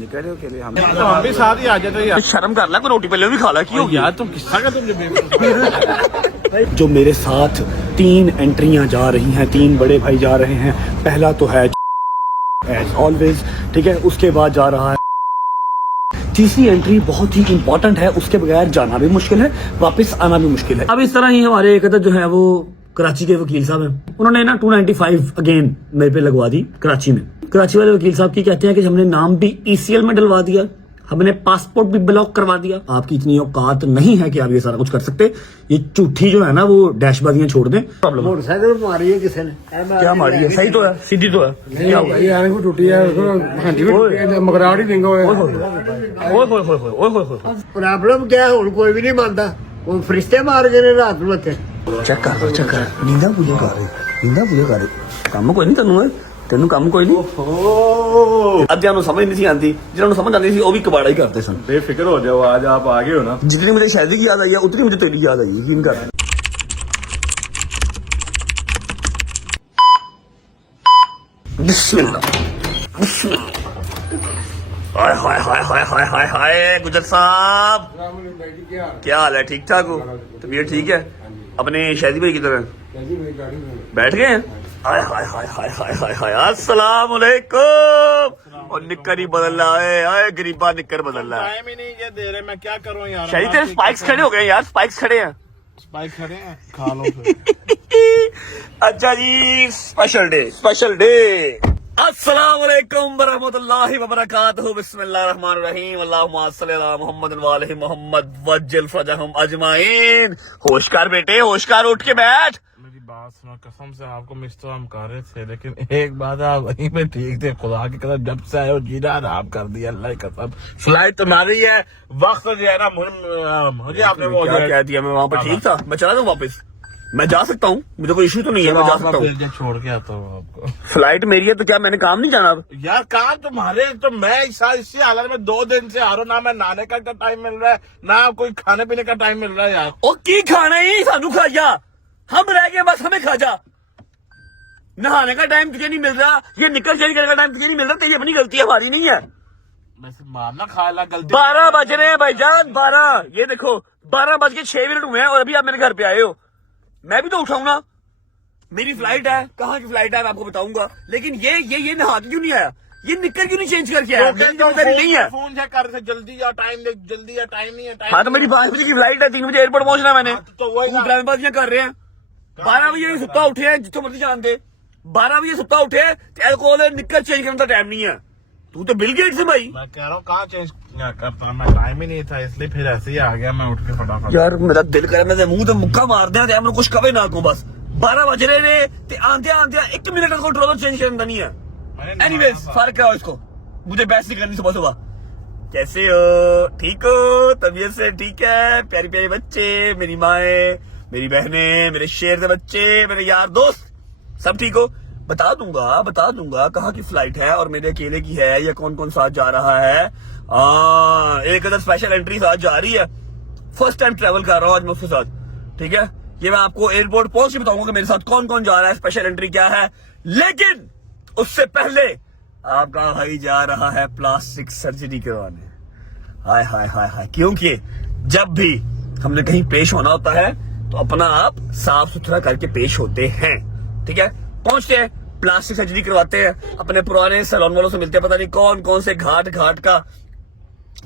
निकल रहे हो अकेले? हम भी साथ ही आ जाते यार। शर्म कर ला, कोई रोटी पहले भी खा ला। क्यों यार तुम किस्सा का तुम जो मेरे साथ 3 एंट्रियां जा रही हैं, 3 बड़े भाई जा रहे हैं। पहला तो है एज ऑलवेज, ठीक है। उसके बाद जा रहा है तीसरी एंट्री बहुत ही इंपॉर्टेंट है, उसके बगैर जाना भी मुश्किल है, वापस आना भी मुश्किल है। अब इस तरह ही हमारे एक जो है वो कराची के वकील साहब हैं, उन्होंने ना 295 अगेन मेरे पे लगवा दी कराची में। कराची वाले वकील साहब की कहते हैं कि हमने नाम भी ECL में डलवा दिया, हमने पासपोर्ट भी ब्लॉक करवा दिया। आपकी इतनी औकात नहीं है कि आप ये सारा कुछ कर सकते। ये झूठी जो है ना वो डैशबाजियां छोड़ दें। मोटरसाइकिल मारी है किसी ने। क्या मारी है? सही तो है, सीधी तो है। क्या हुआ? यार वो टूटी है, हांडी भी टूटी है, मगराड़ी देंगे। प्रॉब्लम क्या है? और कोई भी नहीं मानता, वो फरिश्ते मार गए रात में। चेक कर, चेक कर, नींदा पूजा कर रहे, नींदा पूजा कर रहे। काम कोई नहीं तेनू, तेनू काम कोई नहीं। अद्या नु समझ नहीं सी आती, जिन्होंने समझ आती थी वो भी कबाड़ा ही करते सन। बेफिक्र हो जाओ, आज आप आ गए हो ना। जितनी मुझे शादी की याद आई है उतनी मुझे तेरी याद आई, यकीन कर। बिस्मिल्लाह, बिस्मिल्लाह। हाय हाय हाय हाय हाय हाय हाय गुजर साहब, क्या हाल है? ठीक ठाक हो? तबीयत ठीक है? अपने शादी भाई की तरह बैठ गए हैं? हाय हाय हाय हाय हाय हाय हाय, अस्सलाम वालेकुम। और निक्कर ही बदल रहा है, आए गरीबा निक्कर बदल रहा है। टाइम ही नहीं है दे रहे, मैं क्या करूं यार। शादी तेरे स्पाइक्स खड़े हो गए यार, स्पाइक्स खड़े हैं। स्पाइक खड़े हैं, खा लो फिर। अच्छा जी, स्पेशल डे, स्पेशल डे। अस्सलाम वालेकुम वरहमतुल्लाहि वबरकातुहू। बिस्मिल्लाहिर्रहमानिर्रहीम। अल्लाहुम्मा सल्ली अला मुहम्मद व आलि मुहम्मद वज्जिल फरजहुम अजमाइन। होश कर बेटे, होश कर, उठ के बैठ। मेरी बात सुनो, कसम से आपको मिस तो हम कर रहे थे, लेकिन एक बात आप वहीं पे ठीक थे। खुदा की कसम, जब से आए हो जीना आराम कर दिया, अल्लाह की कसम। फ्लाइट तुम्हारी है, वक्त जो है ना मुझे आपने वो क्या कह दिया? मैं वहाँ पर ठीक था, मैं चला जाऊँ वापस? मैं जा सकता हूँ, मुझे कोई इशू तो नहीं है, मैं जा सकता हूँ। छोड़ के आता हूँ आपको। फ्लाइट मेरी है तो क्या मैंने काम नहीं जाना अब? यार काम तुम्हारे, तो मैं इसी हालत में 2 दिन से आ रहा हूँ ना। मैं नहाने का टाइम मिल रहा है, ना कोई खाने पीने का टाइम मिल रहा है यार। ओ की खाना ही सानू खा जा, हम रह गए बस, हमें खा जा। नहाने का टाइम तुझे नहीं मिल रहा, ये निकल चेंज करने का टाइम तुझे नहीं मिल रहा, तेरी अपनी गलती है, हमारी नहीं है। वैसे मारना खाया गलती। 12 बज रहे हैं भाईजान, 12। ये देखो 12:06 हुए हैं और अभी आप मेरे घर पे आए हो। मैं भी तो उठाऊं ना, मेरी फ्लाइट है। कहाँ की फ्लाइट है मैं आपको बताऊंगा, लेकिन ये नहा के क्यों नहीं आया? ये निकल क्यों नहीं चेंज करके आया? मेरी जिम्मेदारी नहीं है। फोन चेक कर रहे थे, जल्दी या टाइम देख, जल्दी या टाइम नहीं है। हाँ तो मेरी 5 बजे की फ्लाइट है, 3 बजे एयरपोर्ट पहुंचना है मैंने। तो वही ड्रामेबाजियां कर रहे हैं। 12 बजे सुत्ता उठे हैं, जितो मर्जी जानते। 12 बजे सुत्ता उठे, अल्कोहल निकल चेंज करने का टाइम नहीं है। तू तो बिल गेट्स है भाई। मैं कह रहा हूँ कहाँ चेंज करता, मैं टाइम ही नहीं था, इसलिए फिर ऐसे ही आ गया मैं उठ के फटाफट। यार मेरा दिल करे मैं मुंह तो मुक्का मार दिया, मैं कुछ कवे ना को बस। 12 बज रहे ने ते आंदे 1 मिनट का कंट्रोलर चेंज करना नहीं है। एनीवेज फर्क कराओ इसको, मुझे बहस नहीं करनी सुबह सुबह। कैसे हो? ठीक हो? तबीयत से ठीक है? प्यारी प्यारी बच्चे, मेरी माए, मेरी बहनें, मेरे शेर के बच्चे, मेरे यार दोस्त, सब ठीक हो? बता दूंगा कहाँ की फ्लाइट है और मेरे अकेले की है या कौन कौन साथ जा रहा है। एक अदर स्पेशल एंट्री साथ जा रही है। फर्स्ट टाइम ट्रेवल कर रहा हूँ आज मैं उसके साथ, ठीक है। ये मैं आपको एयरपोर्ट पहुंच के बताऊंगा कि मेरे साथ कौन कौन जा रहा है, स्पेशल एंट्री क्या है। लेकिन उससे पहले आपका भाई जा रहा है प्लास्टिक सर्जरी करवाने। हाय हाय हाय हाय, क्योंकि जब भी हमने कहीं पेश होना होता है तो अपना आप साफ सुथरा करके पेश होते हैं, ठीक है। पहुंचते हैं, प्लास्टिक सर्जरी करवाते हैं, अपने पुराने सैलून वालों से मिलते हैं, पता नहीं कौन कौन से घाट का,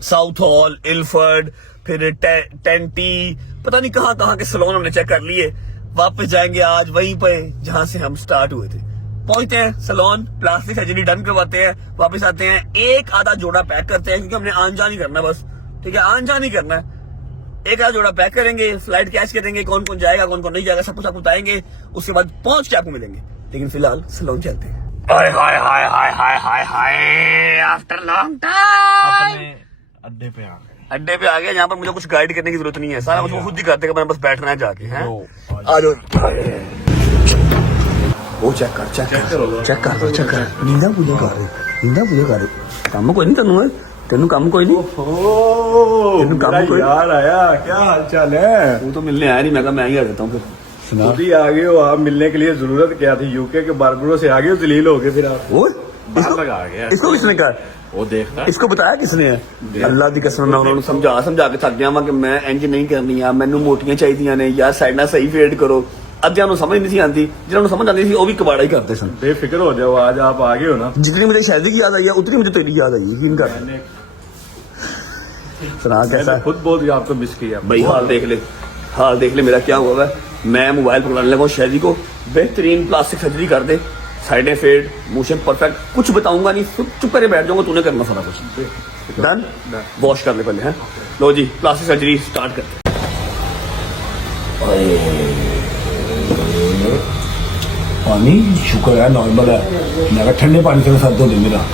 साउथ हॉल, इल्फर्ड, फिर टेंटी, पता नहीं कहाँ के सैलून हमने चेक कर लिए। वापस जाएंगे आज वहीं पे जहां से हम स्टार्ट हुए थे। पहुंचते हैं सैलून, प्लास्टिक सर्जरी डन करवाते हैं, वापस आते हैं, एक आधा जोड़ा पैक करते हैं क्योंकि हमने आन जान ही करना है बस, ठीक है, आन जान ही करना है। एक आधा जोड़ा पैक करेंगे, फ्लाइट कैच करेंगे, कौन कौन जाएगा कौन कौन नहीं जाएगा सब कुछ आपको बताएंगे। उसके बाद पहुंच के आपको मिलेंगे, लेकिन फिलहाल सैलून चलते हैं। हाय हाय हाय हाय हाय हाय हाय, आफ्टर लॉन्ग टाइम अड्डे पे आ गए। अड्डे पे आ गया, यहाँ पर मुझे कुछ गाइड करने की जरूरत नहीं है, सारा कुछ वो खुद ही करते हैं, मैंने बस बैठना है जाके। हैं आ जाओ, वो चेक कर, नींदा पूजा कर रहे, काम कोई नहीं तेनू काम कोई नहीं। तेनू काम कोई यार आया, क्या हाल चाल है? तू तो मिलने आया नहीं, मैं कहा मैं ही आ जाता हूँ फिर। खुद ही आ गए हो आप मिलने के लिए, जरूरत क्या थी? यूके के बारबरो से आ गए हो, जलील हो गए फिर आप। बाहर लगा गया इसको किसने कहा? वो देखता इसको बताया किसने है? अल्लाह दी कसम मैं उन्होंने समझा के थक गया वा कि मैं इंज नहीं करनी आ, मैनू मोटियां चाहिए ने यार, साइडां सही फेड करो। अद्धियां नूं समझ नहीं सी आती, जिन्होंने समझ आती थी वो भी कबाड़ा ही करते सन। बेफिक्र हो जाओ, आज आप आ गए हो ना। जितनी मुझे शादी की याद आई है उतनी मुझे तेरी याद आई, यकीन कर। सुना कैसा खुद बहुत आपको मिस किया भाई? हाल देख ले मेरा क्या हुआ है। मैं मोबाइल पकड़ाने लगा शादी को, बेहतरीन प्लास्टिक सर्जरी कर दे, साइडें फेड, मोशन परफेक्ट, कुछ बताऊंगा नहीं, चुप करके बैठ जाऊंगा, तूने करना सारा कुछ। डन? वॉश कर ले पहले हैं। लो जी प्लास्टिक सर्जरी स्टार्ट करते। पानी शुक्र है नॉर्मल है, मैं ठंडे पानी से सर धो दे मेरा।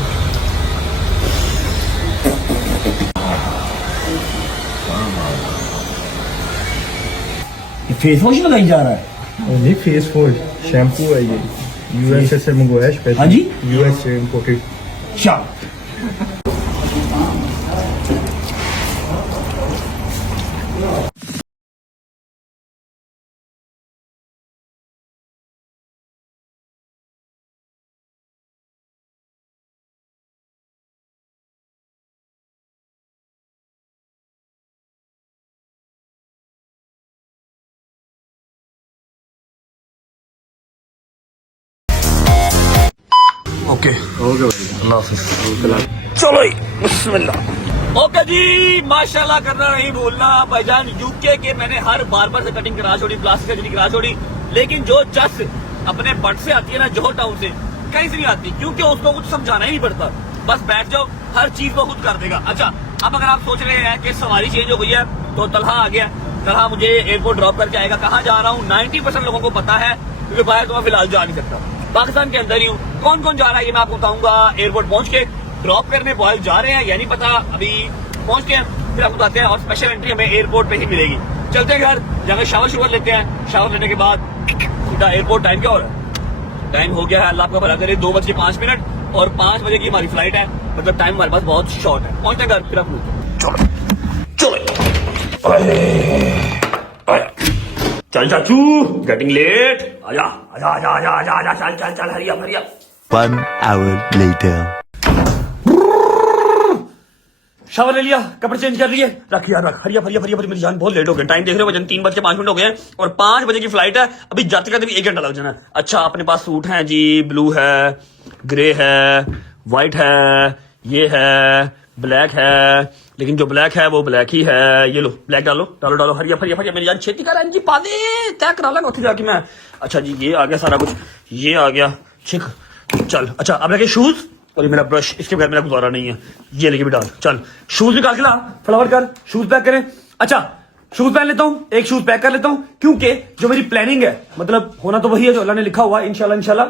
फेस वॉश लगाई जा रहा है? नहीं, फेस वॉश शैम्पू है ये, यूएसए से मंगवाया है स्पेशल। हाँ जी, यूएसए इंपोर्टेड। अच्छा ओके ओके भाई, अल्लाह हाफिज़। चलो जी बिस्मिल्लाह। ओके जी, माशाल्लाह करना नहीं भूलना भाईजान। यूके के मैंने हर बार से कटिंग करा छोड़ी, प्लास्टिक सर्जरी करा छोड़ी, लेकिन जो चस अपने बट से आती है ना, जोहर टाउन से कहीं से नहीं आती, क्योंकि उसको कुछ समझाना ही नहीं पड़ता, बस बैठ जाओ, हर चीज को खुद कर देगा। अच्छा अब अगर आप सोच रहे हैं कि सवारी चेंज हो गई है तो तलहा आ गया, तलहा मुझे एयरपोर्ट ड्रॉप करके आएगा, कहाँ जा रहा हूँ 90% लोगों को पता है, क्योंकि बाहर तो मैं फिलहाल जा नहीं सकता, पाकिस्तान के अंदर ही हूँ। कौन कौन जा रहा है ये मैं आपको बताऊंगा। एयरपोर्ट पहुंच के ड्रॉप करने बॉयल जा रहे हैं या नहीं पता, अभी पहुंच के फिर आपको बताते हैं, और स्पेशल एंट्री हमें एयरपोर्ट पे ही मिलेगी। चलते हैं घर, जाकर शावर लेते हैं, शावर लेने के बाद सीधा एयरपोर्ट। टाइम क्या हो रहा है? टाइम हो गया है, अल्लाह आपका भला करे, 2:05 और 5 बजे की हमारी फ्लाइट है, मतलब टाइम हमारे पास बहुत शॉर्ट है। पहुंचते हैं घर, फिर आप चलो चल चाचू, गेटिंग लेट, आजा आजा आजा आजा आजा आजा, चल चल चल, hurry up hurry up. 1 hour later. Shower ले लिया, कपड़े चेंज कर लिए, रख यार रख, hurry up hurry up hurry up, मेरी जान बहुत लेट हो गया। टाइम देख रहे हो, 3:05 हो गए हैं और 5 बजे की फ्लाइट है, अभी जाते जाते भी 1 घंटा लग जाना है। अच्छा अपने पास सूट हैं जी, ब्लू है, ग्रे है, व्हाइट है, ये है, ब्लैक है, लेकिन जो ब्लैक है वो ब्लैक ही है। ये लो ब्लैक डालो डालो डालो, हरिया फरिया फरिया, मेरी जान छेती कर जी, पा दे, तय करा लेगा उठे जाके मैं। अच्छा जी ये आ गया सारा कुछ, ये आ गया छिक, चल। अच्छा अब लगे शूज और ये मेरा ब्रश, इसके बगैर मेरा गुजारा नहीं है, ये लेके भी डाल। चल शूज निकाल के ला, फटाफट कर, शूज पैक करें। अच्छा शूज पहन लेता हूँ, एक शूज पैक कर लेता हूँ, क्योंकि जो मेरी प्लानिंग है, मतलब होना तो वही है जो अल्लाह ने लिखा हुआ है, इंशाल्लाह इंशाल्लाह,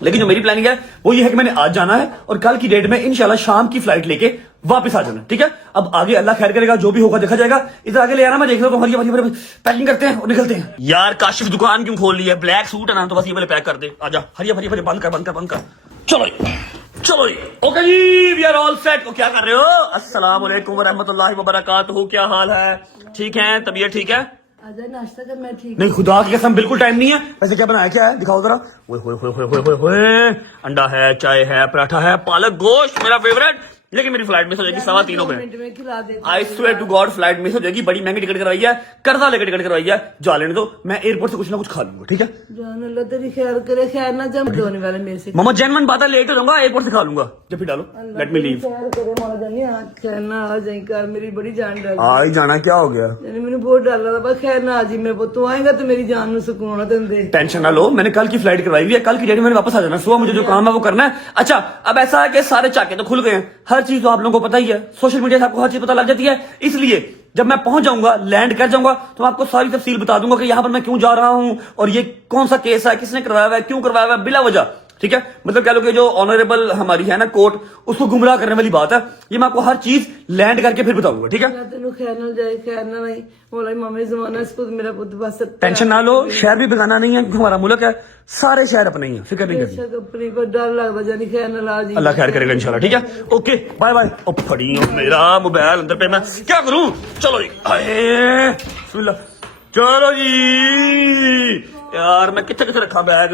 लेकिन जो मेरी प्लानिंग है वो ये है कि मैंने आज जाना है और कल की डेट में इंशाल्लाह शाम की फ्लाइट लेके वापस आ जाना, ठीक है। अब आगे अल्लाह खैर करेगा, जो भी होगा देखा जाएगा। इधर आगे ले आना, मैं देख रहा हूँ, पैकिंग करते हैं और निकलते हैं। यार काशिफ दुकान क्यों खोल ली है? ब्लैक सूट है ना, तो बस ये वाले पैक कर दे, आजा हरिया फरिया फरिया, बंद कर बंद कर बंद कर। चलो चलो जी, ओके जी, वी आर ऑल सेट। क्या कर रहे हो? अस्सलाम वालेकुम व रहमतुल्लाहि व बरकातहू। क्या हाल है? ठीक है, तबीयत ठीक है? आजा नाश्ता कर, मैं ठीक। नहीं खुदा की कसम बिल्कुल टाइम नहीं है। वैसे क्या बनाया, क्या है दिखाओ जरा। ओए होए होए होए होए होए, अंडा है, चाय है, पराठा है, पालक गोश्त मेरा फेवरेट, लेकिन मेरी फ्लाइट मिस हो जाएगी 3:15 हो गए। में खिला दे। I swear to God flight miss हो जाएगी, बड़ी महंगी टिकट करवाई है, कर्जा लेकर टिकट करवाई है, जा लेने दो, मैं एयरपोर्ट से कुछ ना कुछ खा लूंगा, ठीक है। जान अल्लाह तेरी खैर करे, खैर ना जम होने वाले मेरे से। मामा जेनवन बात है, लेट हो जाऊंगा, एयरपोर्ट से खा लूंगा। जब भी डालो, लेट मी लीव। खैर करे मामा जानी, आज खैर ना आ जाई कर, मेरी बड़ी जान डर आई जाना क्या हो गया? यानी मैंने बहुत डर लगा, बस खैर ना आ जी मेरे पुੱਤ, तू आएगा तो मेरी जान में सुकून है तेन दे। टेंशन ना लो, मैंने कल की फ्लाइट करवाई हुई है, कल की डेट में मैंने वापस आ जाना, सुबह मुझे जो काम है वो करना है। अच्छा अब ऐसा है कि सारे चाके तो खुल गए हैं, हर चीज तो आप लोगों को पता ही है, सोशल मीडिया से आपको हर चीज पता लग जाती है, इसलिए जब मैं पहुंच जाऊंगा, लैंड कर जाऊंगा, तो आपको सारी तफसील बता दूंगा कि यहाँ पर मैं क्यों जा रहा हूं और ये कौन सा केस है, किसने करवाया हुआ है, क्यों करवाया हुआ है, बिला वजह, ठीक है। मतलब कह लो कि जो ऑनरेबल हमारी है ना कोर्ट, उसको गुमराह करने वाली बात है, ये मैं आपको हर चीज लैंड करके फिर बताऊंगा, ठीक है। तेन खैर ना जाए, खैर ना नहीं बोला मामे जमाना, इसको मेरा पुੱਤ बस टेंशन ना लो, शहर भी बेगाना नहीं है, हमारा मुल्क है, सारे शहर अपने ही है, फिक्र नहीं करनी। अपनी को डर लगता जानी, खैर ना ला जी, अल्लाह खैर करेगा इंशाल्लाह, ठीक है। Okay bye bye. ओ फड़ी मेरा मोबाइल अंदर पे, मैं क्या करूं? चलो जी, आए बिस्मिल्लाह, चलो जी। यार मैं किथे किथे रखा बैग,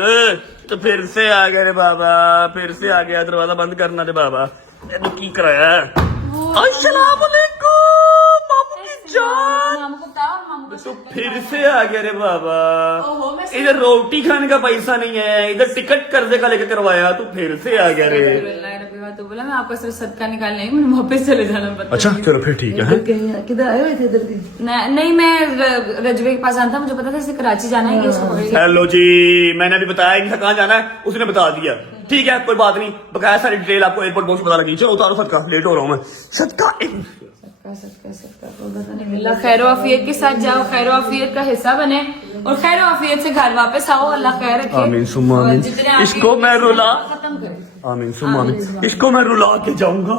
तो फिर से आ गया रे बाबा, फिर से आ गया। दरवाजा बंद करना रे बाबा, तेन की कराया? अस्सलाम वालेकुम मामू की जान, तो फिर से आ गया रे बाबा। इधर रोटी खाने का पैसा नहीं है, इधर टिकट कर्जे का लेकर करवाया, तू फिर से आ गया रे। तो बोला मैं आपका सिर्फ सदका निकालने आई, मुझे वापस चले जाना पड़ता। अच्छा चलो फिर ठीक है। किधर आए हुए थे इधर की? नहीं मैं रजवे के पास आना था, मुझे पता था इसे कराची जाना है, इसको पकड़ लिया। हेलो जी, मैंने अभी बताया कि कहाँ जाना है, उसने बता दिया। ठीक है कोई बात नहीं, बकाया सारी डिटेल आपको एयरपोर्ट पहुंच पता लगी। चलो उतारो सदका, लेट हो रहा हूँ मैं। सदका सदका को पता नहीं मिला। खैर आफियत के साथ जाओ, खैर आफियत का हिस्सा बने और खैर आफियत से घर वापस आओ। अल्लाह खैर रखे। आमीन सुम्मा आमीन। इसको मैं रुला, खत्म करे। आमीन सुम्मा आमीन। इसको मैं रुला के जाऊंगा।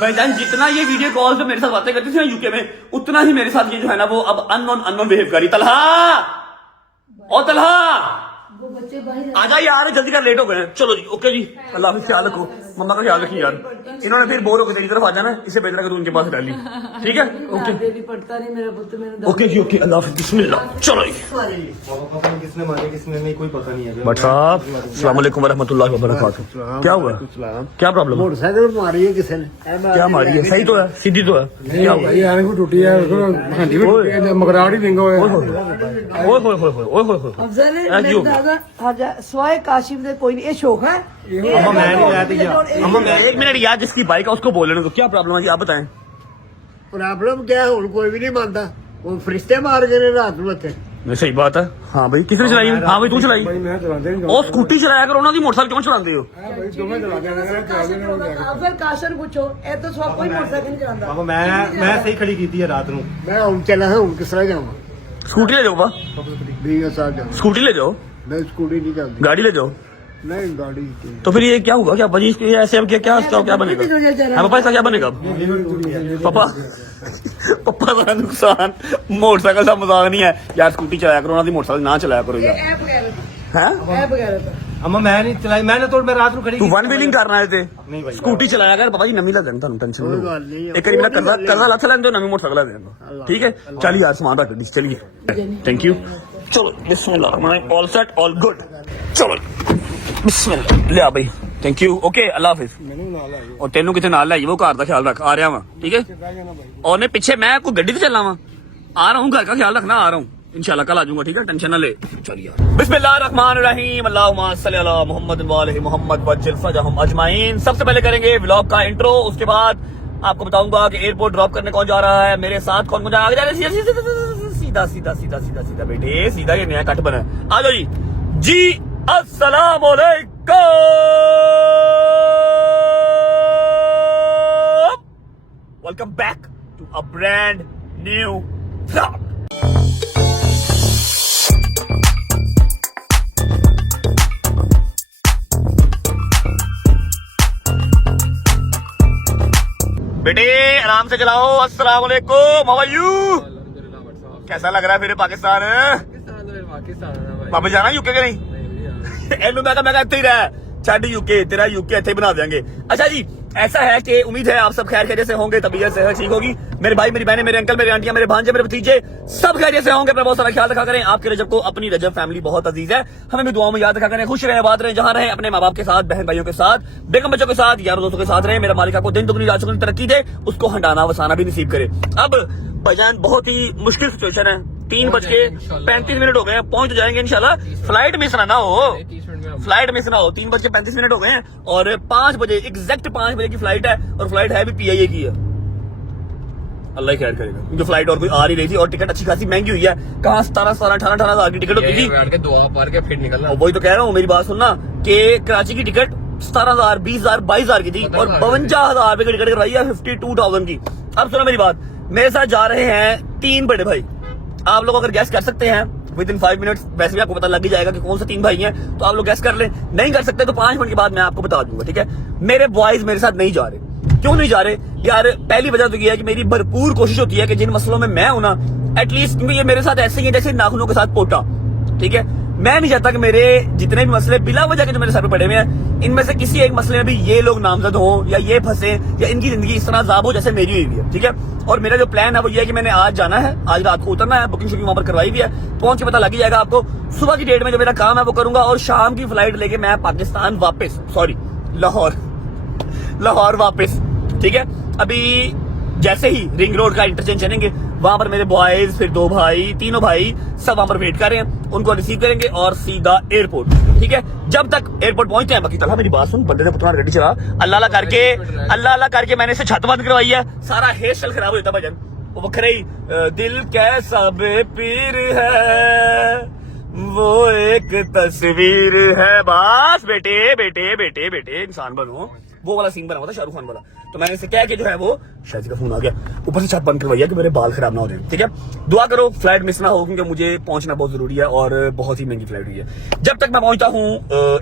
भाईजान जितना ये वीडियो कॉल पे मेरे साथ बातें करती थी ना यूके में, उतना ही मेरे साथ ये जो है ना वो अब अननोन बिहेव करी। तलहा ओ तलहा आजा यार, जल्दी कर, लेट हो गए। चलो जी ओके जी, अल्लाह हाफिज़, ख्याल रखो, मम्मा का ख्याल रखिए यार। इन्होंने फिर बोर होकर तेरी तरफ आ जाना, इससे बेहतर है कि तू उनके पास रह ली। ठीक है ओके पढ़ता नहीं मेरा पुत्र, मेरे ओके जी ओके, अल्लाह हाफिज़, बिस्मिल्लाह। चलो जी किसने मारे किसने नहीं कोई पता नहीं है। भट्ट साहब अस्सलाम वालेकुम वरहमतुल्लाहि वबरकातुहू। क्या हुआ, क्या प्रॉब्लम है? मोटरसाइकिल मारी है किसी ने। क्या मारी है? सही तो है, सीधी तो है। क्या हुआ? यार को टूटी है, हंडी भी टूटी है, मगराड़ी देंगे। ओए होए होए होए होए। अफजल ऐ मेरे क्यों? दादा स्वाय काशिफ दे कोई नहीं, ये शौक है। अम्मा मैं नहीं लाया था। अम्मा मैं एक मिनट यार, जिसकी बाइक है उसको बोलने दो, क्या प्रॉब्लम है जी आप बताएं। प्रॉब्लम क्या है, हुण कोई भी नहीं मानता। वो फरिश्ते मार गए ने रात ਨੂੰ ਇੱਥੇ। नहीं सही बात है। हाँ भाई किसने चलाई? हाँ भाई तू चलाई। मैं चलाते नहीं। और स्कूटी चलाया करो ना, दी मोटरसाइकिल क्यों चलाते हो? भाई तुम्हें चलाते हैं। अफजल काशन पूछो, ए तो सब कोई मोटरसाइकिल नहीं चलाता। बाबा मैं सही खड़ी की थी रात ਨੂੰ। मैं हुण चला हूं, हुण किस तरह जाऊं? स्कूटी ले जाओ बा, बीवी के साथ जाऊं। स्कूटी ले जाओ, मैं स्कूटी नहीं चलती। गाड़ी ले जाओ। नहीं गाड़ी तो फिर ये क्या होगा? क्या बजी इसके ऐसे अब क्या क्या बनेगा? हाँ पापा इसका क्या बनेगा? पापा पापा का नुकसान, मोटरसाइकिल का मजाक नहीं है यार। स्कूटी चलाया करो ना, दी मोटरसाइकिल ना चलाया करो यार। अम्मा मैं नहीं चलाई, मैंने तो मैं रात ਨੂੰ खड़ी तू वन व्हीलिंग करना है ते नहीं भाई स्कूटी चलाया कर पापा जी, नवी लगन थानू टेंशन कोई लो। गल नहीं है। एक बार मेरा कर्जा लथ लेंदे हो, नवी मोटरसाइकिल ले देंगे। ठीक है चल यार, सामान रख दी, चलिए। Thank you. चलो बिस्मिल्लाह, ऑल सेट ऑल गुड। चलो बिस्मिल्लाह, ले आ भाई, थैंक यू ओके, अल्लाह हाफिज़। और तेनू किथे नाल लाई, वो घर का ख्याल रख, आ रहा वा। ठीक है और ने पीछे मैं कोई गड्डी से चलना वा, आ रहा हूँ, घर का ख्याल रखना, आ रहा हूँ इंशाल्लाह, कल आ जाऊंगा। ठीक है टेंशन ना ले। चलिए बिस्मिल्लाहिर्रहमानिर्रहीम, अल्लाहुम्मा सल्ली अला मुहम्मद व आलि मुहम्मद वज्जिल फजहम अजमाइन। सबसे पहले करेंगे व्लॉग का इंट्रो, उसके बाद आपको बताऊंगा कि एयरपोर्ट ड्रॉप करने कौन जा रहा है, मेरे साथ कौन कौन जा रहा है। सीधा सीधा सीधा सीधा सीधा बेटे, सीधा, ये नया कट बना है। आ जाओ जी अस्सलाम वालेकुम, welcome back to a brand new vlog. बेटे आराम से चलाओ। अस्सलाम वालेकुम, हाउ आर यू? कैसा लग रहा है फिर पाकिस्तान? वापस जाना यूके के नहीं? एनू मैं इत्थे ही रह, छड़ यूके, तेरा यूके इत्थे ही बना देंगे। अच्छा जी ऐसा है कि उम्मीद है आप सब खैर खैरियत से होंगे, तबीयत सेहत ठीक होगी। मेरे भाई, मेरी बहनें, मेरे अंकल, मेरे आंटियां, मेरे भांजे, मेरे भतीजे सब खैरियत से होंगे। अपना बहुत सारा ख्याल रखा करें। आपके रजब को अपनी रजब फैमिली बहुत अजीज है, हमें भी दुआओं में याद रखा करें। खुश रहें, आबाद रहें, जहां रहें, अपने माँ बाप के साथ, बहन भाइयों के साथ, बेगम बच्चों के साथ, यारों दोस्तों के साथ रहें। मेरा मालिक आपको दिन दुगनी रात चौगुनी तरक्की दे, उसको हंडाना वसाना भी नसीब करे। अब भाईजान बहुत ही मुश्किल सिचुएशन है, 3:35 हो गए हैं, पहुंच जाएंगे इंशाल्लाह। फ्लाइट मिस ना हो, फ्लाइट मिस ना हो। 3:35 हो गए हैं और 5 बजे एग्जैक्ट 5 बजे की फ्लाइट है, और फ्लाइट है भी PIA की है। अल्लाह खैर करेगा, क्योंकि फ्लाइट और कोई आ रही थी और टिकट अच्छी खासी महंगी हुई है। कहाँ 17,000 18,000 की टिकट होती थी, दुआ पार के फिर निकलना। और वही तो कह रहा हूँ, मेरी बात सुनना कि कराची की टिकट 17,000 20,000 22,000 की थी और 52,000 रुपए की टिकट करवाई है 52,000 की। अब सुनो मेरी बात, मेरे साथ जा रहे हैं 3 बड़े भाई। आप लोग अगर गैस कर सकते हैं विद इन 5 मिनट्स, वैसे भी आपको पता लग ही जाएगा कि कौन से 3 भाई हैं, तो आप लोग गैस कर लें। नहीं कर सकते तो 5 मिनट के बाद मैं आपको बता दूंगा। ठीक है मेरे बॉयज मेरे साथ नहीं जा रहे। क्यों नहीं जा रहे यार? पहली वजह तो ये है कि मेरी भरपूर कोशिश होती है कि जिन मसलों में मैं हूं ना, एटलीस्ट, क्योंकि ये मेरे साथ ऐसे ही है जैसे नाखूनों के साथ पोटा। ठीक है मैं नहीं चाहता कि मेरे जितने भी मसले बिला वजह के जो मेरे सर पे पड़े हुए हैं, इनमें से किसी एक मसले में भी ये लोग नामजद हो या ये फंसे या इनकी जिंदगी इस तरह अजाब हो जैसे मेरी हुई है, ठीक है। और मेरा जो प्लान है वो ये है कि मैंने आज जाना है, आज रात को उतरना है, बुकिंग शुकिंग वहां पर करवाई भी है, पहुंच के पता लग ही जाएगा आपको। सुबह की डेट में जो मेरा काम है वो करूंगा और शाम की फ्लाइट लेके मैं पाकिस्तान वापस, सॉरी लाहौर वापस, ठीक है। अभी जैसे ही रिंग रोड का इंटरचेंज चलेंगे, वहां पर मेरे बॉयज, फिर 2 भाई, तीनों भाई सब वहां पर वेट कर रहे हैं, उनको रिसीव करेंगे और सीधा एयरपोर्ट, ठीक है। जब तक एयरपोर्ट पहुंचते हैं, बाकी तला मेरी बात सुन, बंदे ने पुतना गाड़ी चला, अल्लाह अल्लाह करके मैंने इसे छत बंद करवाई है, सारा हेयर स्टाइल खराब हो जाता भजन, वो बखरे ही दिल कैसा बेपीर है वो एक तस्वीर है, बस बेटे बेटे बेटे बेटे इंसान बनो, वो वाला सीन बना हुआ था शाहरुख खान वाला। तो मैंने इसे क्या कि जो है वो शायद का फोन आ गया, ऊपर से छत बंद करवाइया कि मेरे बाल खराब ना हो जाए, ठीक है। दुआ करो फ्लाइट मिस ना हो, क्योंकि मुझे पहुंचना बहुत जरूरी है और बहुत ही महंगी फ्लाइट हुई है। जब तक मैं पहुंचता हूँ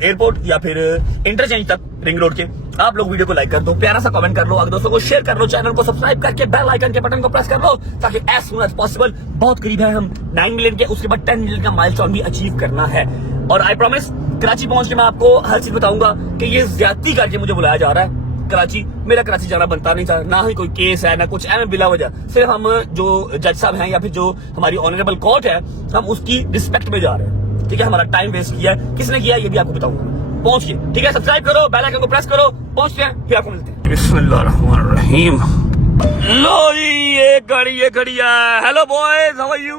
एयरपोर्ट या फिर इंटरचेंज तक रिंग रोड के, आप लोग वीडियो को लाइक कर दो, प्यारा सा कमेंट कर लो, अगर दोस्तों को शेयर कर लो, चैनल को सब्सक्राइब करके बेल आइकन के बटन को प्रेस कर लो, ताकि एज सून एज पॉसिबल, बहुत करीब है हम 9 मिलियन के, उसके बाद 10 मिलियन का माइलस्टोन भी अचीव करना है। और आई प्रॉमिस कराची पहुंच के मैं आपको हर चीज बताऊंगा कि ये ज्यादती करके मुझे बुलाया जा रहा है कराची। मेरा कराची जाना बनता नहीं था, ना ही कोई केस है ना कुछ है, बिला वजह सिर्फ हम जो जज साहब हैं या फिर जो हमारी ऑनरेबल कोर्ट है, हम उसकी रिस्पेक्ट में जा रहे हैं, ठीक है। हमारा टाइम वेस्ट किया है, किसने किया ये भी आपको बताऊंगा पहुंच के, ठीक है। सब्सक्राइब करो, बेल आइकन को प्रेस करो, पहुंचते हैं फिर आपको मिलते हैं। बिस्मिल्लाहिर्रहमानिर्रहीम। लो जी ये घड़ी है। Hello boys, how are you?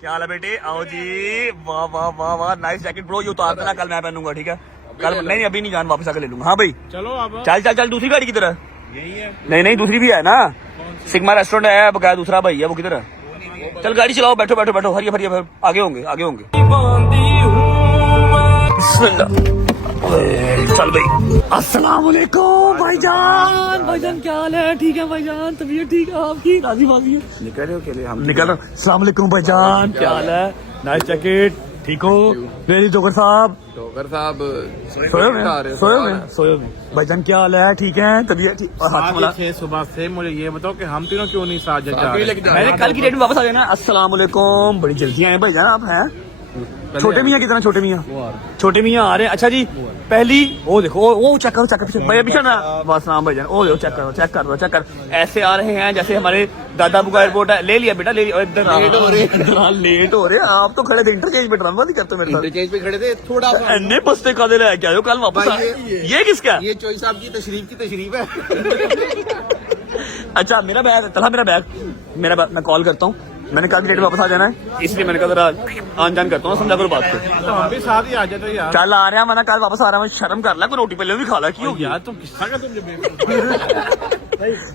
क्या हाल है बेटे? आओ जी, वाह वाह वाह वाह, नाइस जैकेट ब्रो, ये उतार देना, कल मैं पहनूंगा, ठीक है। कल नहीं, अभी नहीं, जान वापस आकर ले लूंगा। हाँ भाई चलो अब चल दूसरी गाड़ी की तरह, यही है। नहीं दूसरी भी है ना, सिग्मा रेस्टोरेंट है बकाया, दूसरा भाई है वो किधर है? चल गाड़ी चलाओ, बैठो हरिया आगे होंगे चल भाई। अस्सलाम वालेकुम भाईजान क्या हाल है? ठीक है भाईजान, तबीयत ठीक है आपकी? राजी बाजी है? निकल रहे हो के लिए हम निकल रहा। अस्सलाम वालेकुम भाईजान, क्या हाल है? नाइस जैकेट, ठीक हो? वेरी जोकर साहब सोए में भाईजान क्या हाल है? ठीक है, तबीयत ठीक? और हाथ मिला सुबह से मुझे ये बताओ कि हम तीनों क्यों नहीं साथ जा रहे? मैंने कल की डेट में वापस आ जाना। अस्सलाम वालेकुम, बड़ी जल्दी आए भाईजान आप हैं? छोटे मियाँ कितना? छोटे मियाँ आ रहे हैं। अच्छा जी, पहली वो देखो, वो चेक करो पीछे ना, बस नाम भाईजान, वो देखो चेक कर, ऐसे आ रहे हैं जैसे हमारे दादा का एयरपोर्ट है। ले लिया बेटा, ले लिया। इधर लेट हो रहे हैं आप तो, खड़े थे इंटरचेंज पे, ड्रामा नहीं करते मेरे साथ। इंटरचेंज पे खड़े थे, थोड़ा अन्य पस्ते का दे क्या हो कल वापस? ये किसका? ये चोई साहब की तशरीफ है। अच्छा मेरा बैग मैं कॉल करता हूँ, मैंने कल की डेट में वापस आ जाना है, इसलिए मैंने कहा जरा आन जान करता हूँ, समझा करो बात को। तो हम भी साथ ही आ जाते यार। कल आ रहा है, मैंने कल वापस आ रहा है, शर्म कर ला, कोई रोटी पहले भी खा ला, क्यों यार तुम किस्सा का तुम जब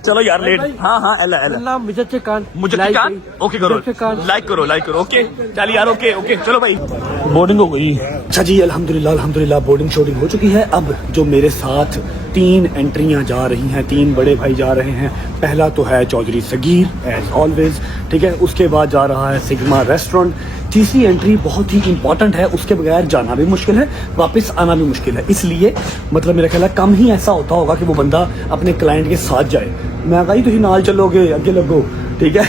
चलो यार लेट। हाँ एला मुझे ओके करो, लाइक करो ओके। चल यार ओके चलो भाई, बोर्डिंग हो गई। अच्छा जी, अल्हम्दुलिल्लाह बोर्डिंग शोर्डिंग हो चुकी है। अब जो मेरे साथ 3 एंट्रियां जा रही हैं, 3 बड़े भाई जा रहे हैं। पहला तो है चौधरी सगीर एज ऑलवेज, ठीक है। उसके बाद जा रहा है सिग्मा रेस्टोरेंट। तीसरी एंट्री बहुत ही इंपॉर्टेंट है, उसके बगैर जाना भी मुश्किल है, वापस आना भी मुश्किल है। इसलिए मतलब मेरा ख्याल है कम ही ऐसा होता होगा कि वो बंदा अपने क्लाइंट के साथ जाए। मैं कही तुम नाल चलोगे, अगे लगो, ठीक है।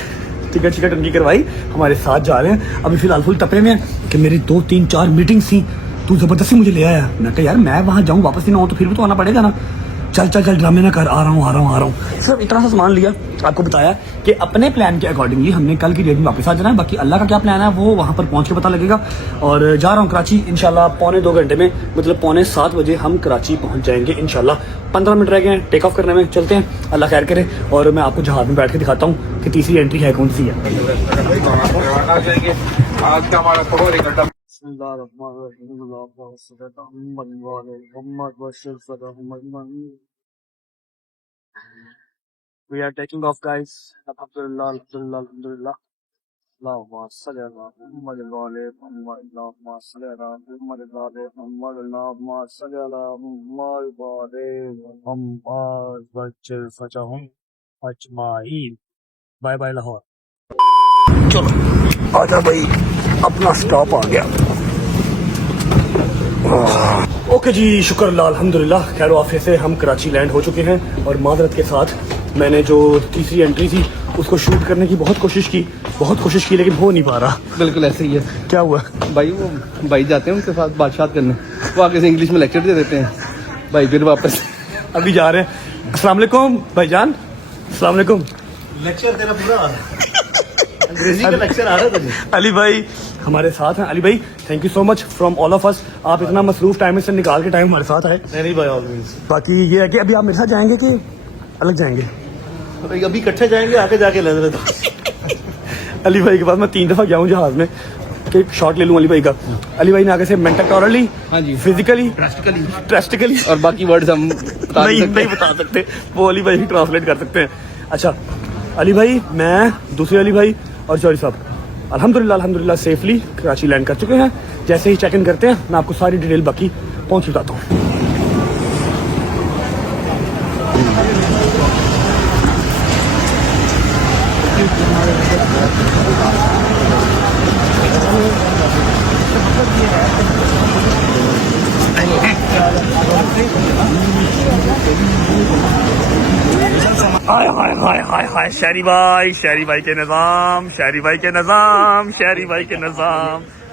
टिकट उनकी करवाई, हमारे साथ जा रहे हैं। अभी फिलहाल फुल टपे में कि मेरी 2 3 4 मीटिंग्स थी, तू जबरदस्ती मुझे ले आया। मैं कहा यार मैं वहां जाऊं वापस ही ना हो तो फिर भी तो आना पड़ेगा ना। चल ड्रामे ना कर, आ रहा हूँ। सिर्फ इतना सा सामान लिया, आपको बताया कि अपने प्लान के अकॉर्डिंगली हमने कल की डेट में वापस आ जाना है। बाकी अल्लाह का क्या प्लान है वो वहाँ पर पहुँच के पता लगेगा। और जा रहा हूँ कराची इंशाल्लाह, 2.25 घंटे में, मतलब 6:45 बजे हम कराची पहुँच जाएंगे इंशाल्लाह। 15 मिनट रह गए हैं टेक ऑफ करने में, चलते हैं, अल्लाह खैर करे। और मैं आपको जहाज में बैठ के दिखाता हूँ कि तीसरी एंट्री है कौन सी है। आज का हमारा सफर 1 घंटा। We are taking off, guys. Alhamdulillah. Allahumma salli ala Muhammad wa ala Muhammad. Allahumma salli ala Muhammad wa ala Muhammad. Allahumma salli ala Muhammad wa ala Muhammad. Bachil fajahum ajma'in. Bye bye Lahore. चलो आजा भाई, अपना stop आ गया। Okay जी, शुक्र अल्लाह, अल्हम्दुलिल्लाह, खैर आफियत से हम कराची लैंड हो चुके हैं। और माजरत के साथ मैंने जो तीसरी एंट्री थी उसको शूट करने की बहुत कोशिश की लेकिन हो नहीं पा रहा। बिल्कुल ऐसे ही है क्या हुआ? भाई, वो भाई जाते हैं उनके साथ बातचीत करने, वो आगे से इंग्लिश में लेक्चर दे देते हैं भाई, फिर वापस अभी जा रहे हैं। अस्सलाम वालेकुम भाईजान, अस्सलाम वालेकुम। लेक्चर तेरा पूरा अंग्रेजी का लेक्चर आ रहा है तुझे। अली भाई हमारे साथ हैं। अली भाई thank you so much from all of us, आप इतना मसरूफ टाइम से निकाल के टाइम हमारे साथ आए। नहीं भाई ऑलवेज। बाकी ये है कि अभी आप मेरे साथ जाएंगे कि अलग जाएंगे? अभी इकट्ठे जाएंगे, आके जाके ले लेते। अली भाई के पास मैं 3 दफा गया हूँ जहाज में कि शॉट ले लूँ अली भाई का। अली भाई ने आगे से मेंटली, हाँ जी, फिजिकली, ड्रास्टिकली और बाकी वर्ड्स हम नहीं बता सकते, वो अली भाई ही ट्रांसलेट कर सकते हैं। अच्छा अली भाई, मैं, दूसरे अली भाई और जौहरी साहब अल्हम्दुलिल्लाह सेफली कराची लैंड कर चुके हैं। जैसे ही चेक इन करते हैं मैं आपको सारी डिटेल बाकी पहुंच बताता हूँ। हाय हाय हाय हाय हाय, शहरी भाई के निजाम, शहरी भाई के निजाम,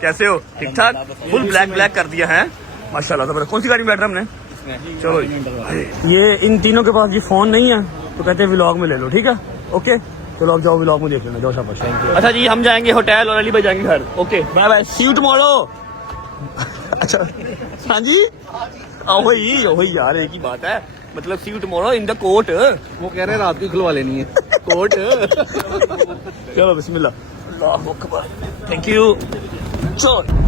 कैसे हो? ठीक ठाक? फुल ब्लैक कर दिया है माशाल्लाह। तो कौन सी गाड़ी में बैठ रहा हमने? चलो ये इन तीनों के पास ये फोन नहीं है तो कहते हैं व्लॉग में ले लो, ठीक है? ओके चलो अब जाओ व्लॉग में देख लेना, जाओ शाबाश। अच्छा जी हम जाएंगे होटल और अली भाई जाएंगे घर। Okay bye bye, see you tomorrow. अच्छा हाँ जी, वही यार एक ही बात है, मतलब see you tomorrow in the court. वो कह रहे हैं रात को खुलवा लेनी है कोर्ट। चलो बिस्मिल्लाह, अल्लाहु अकबर, थैंक यू।